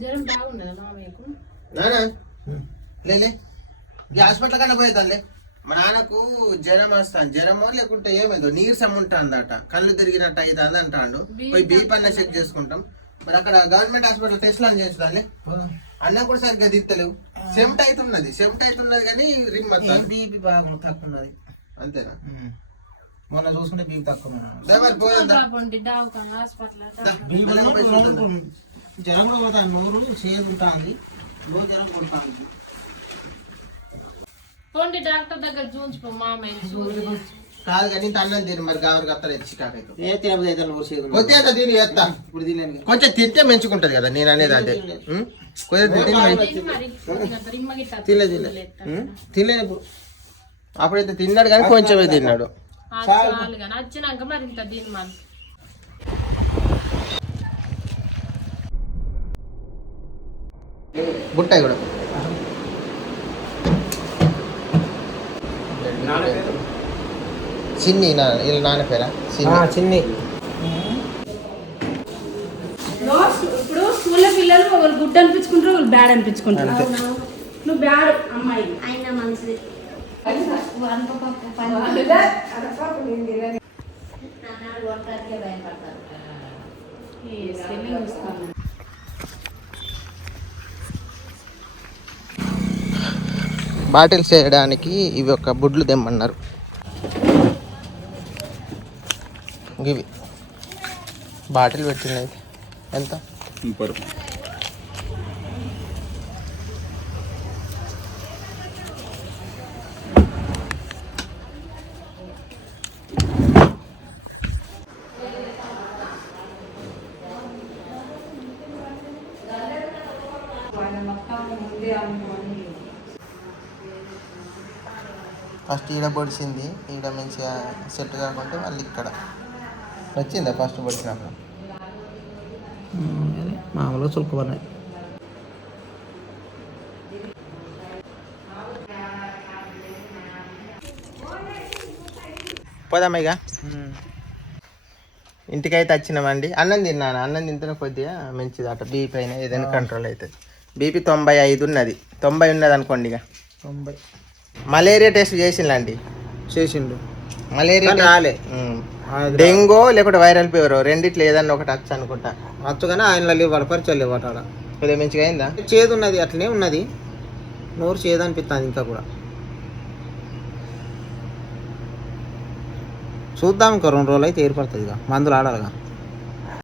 జ్వరం బాగున్నదా మామయ్యకు? లేలే ఈ హాస్పిటల్ కన్నా పోయేదాలే. మా నాన్నకు జ్వరం వస్తాను, జ్వరమో లేకుంటే ఏమైందో నీరసం ఉంటుందట, కళ్ళు తిరిగినట్టు అవుతుంది అంటాడు. పోయి బీపీ అన్న చెక్ చేసుకుంటాం. మరి అక్కడ గవర్నమెంట్ హాస్పిటల్ టెస్ట్లు అని చేస్తుందాలే. అన్న కూడా సరిగ్గా దిత్తలేవు. సెమ్ట్ అవుతున్నది కానీ రిమ్ బీపీ బాగా తక్కువ ఉన్నది. అంతేనా? మొన్న చూసుకుంటే బీపీ తక్కువ. జ్వరం కూడా కొడతాను, నూరు చేదు ఉంటుంది, జ్వరం కొడతాను. డాక్టర్ దగ్గర చూపించుకో మామయ్య. కాదు కానీ అన్నం తిని మరి గావరికి అత్త చికాకైతే ఇప్పుడు తినలేదు. కొంచెం తింటే మంచుకుంటది కదా నేను అనేది. అంటే తినలేదు. అప్పుడైతే తిన్నాడు కానీ కొంచెమే తిన్నాడు. వచ్చినాక మరి ఇంత దీని మరి బుట్టాయి కూడా చిన్ని వీళ్ళ నాన్న పేరా చిన్ని. ఇప్పుడు స్కూల్లో పిల్లలు ఒకరు గుడ్ అనిపించుకుంటారు, ఒకరు బ్యాడ్ అనిపించుకుంటారు. నువ్వు బ్యాడ్ అమ్మాయి అయినా మంచిది. బాటిల్స్ చేయడానికి ఇవి ఒక బుడ్లు తెమ్మన్నారు. ఇవి బాటిల్ పెట్టినవి ఎంత? ఫస్ట్ ఈడ పొడిచింది, ఈడ మంచిగా సెట్ కాకుంటే మళ్ళీ ఇక్కడ వచ్చిందా ఫస్ట్ పొడిచినప్పుడు మామూలుగా చురుకున్నాయి. పోదామా ఇంటికైతే వచ్చినామండి. అన్నం తిన్నాను, అన్నం తింటే కొద్దిగా మంచిది అట. బీపీ అయినా ఏదైనా కంట్రోల్ అవుతుంది. బీపీ 95 ఉన్నది, 90 ఉన్నది అనుకోండి. ఇక 90. మలేరియా టెస్ట్ చేసిండి? చేసిండు. మలేరియా రాలే. డెంగూ లేకుంటే వైరల్ ఫీవర్ రెండిట్లో ఏదన్నా ఒకటి వచ్చు అనుకుంటా. వచ్చుగానే ఆయన లేవాడు, పరిచయం లేవాడు. ఆడ కొద్దిగా మంచిగా అయిందా? చేదు ఉన్నది, అట్లనే ఉన్నది. నోరు చేదు అనిపిస్తుంది ఇంకా కూడా. చూద్దాం, ఇంకా 2 రోజులు అయితే ఏర్పడుతుంది. ఇక మందులు ఆడాలిగా.